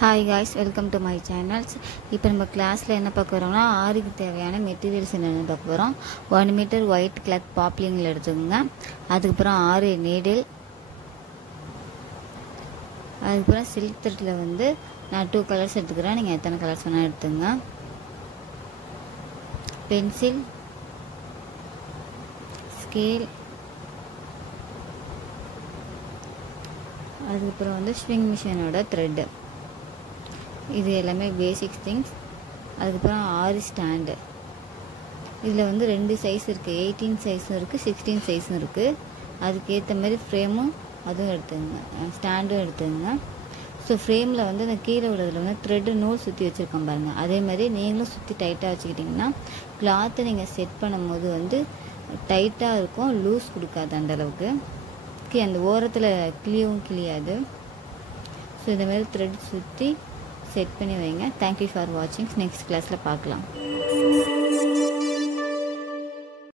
Hi guys, welcome to my channels. இப்போ நம்ம கிளாஸ்ல என்ன பார்க்க போறோம்னா ஆரிக்கு தேவையான மெட்டீரியல்ஸ் என்னன்னு பார்க்க போறோம். 1 மீட்டர் ஒயிட் கிளாத் பாப்லிங்ல எடுத்துக்கோங்க. அதுக்கப்புறம் 6 நீடில், அதுக்கப்புறம் சில்க் த்ரெட்ல வந்து நான் 2 கலர்ஸ் எடுத்துக்கிறேன். நீங்கள் எத்தனை கலர்ஸ் வேணால் எடுத்துங்க. பென்சில், ஸ்கேல், அதுக்கப்புறம் வந்து ஸ்விங் மிஷினோட த்ரெட்டு, இது எல்லாமே பேசிக்ஸ் திங்ஸ். அதுக்கப்புறம் 6 ஸ்டாண்டு. இதில் வந்து 2 சைஸ் இருக்குது, 18 சைஸும் இருக்குது, 16 சைஸும் இருக்குது. அதுக்கேற்ற மாதிரி ஃப்ரேமும் அதுவும் எடுத்துங்க, ஸ்டாண்டும் எடுத்துங்க. ஸோ ஃப்ரேமில் வந்து அந்த கீழே உள்ளதில் வந்து த்ரெட்டு நூல் சுற்றி வச்சுருக்கோம் பாருங்கள். அதே மாதிரி நீங்களும் சுற்றி டைட்டாக வச்சுக்கிட்டிங்கன்னா கிளாத்தை நீங்கள் செட் பண்ணும்போது வந்து டைட்டாக இருக்கும், லூஸ் கொடுக்காது அந்தளவுக்கு. அந்த ஓரத்தில் கிளியவும் கிளியாது. ஸோ இந்த மாதிரி த்ரெட் சுற்றி செட் பண்ணி வைங்க. தேங்க்யூ ஃபார் வாட்சிங். நெக்ஸ்ட் கிளாஸில் பார்க்கலாம்.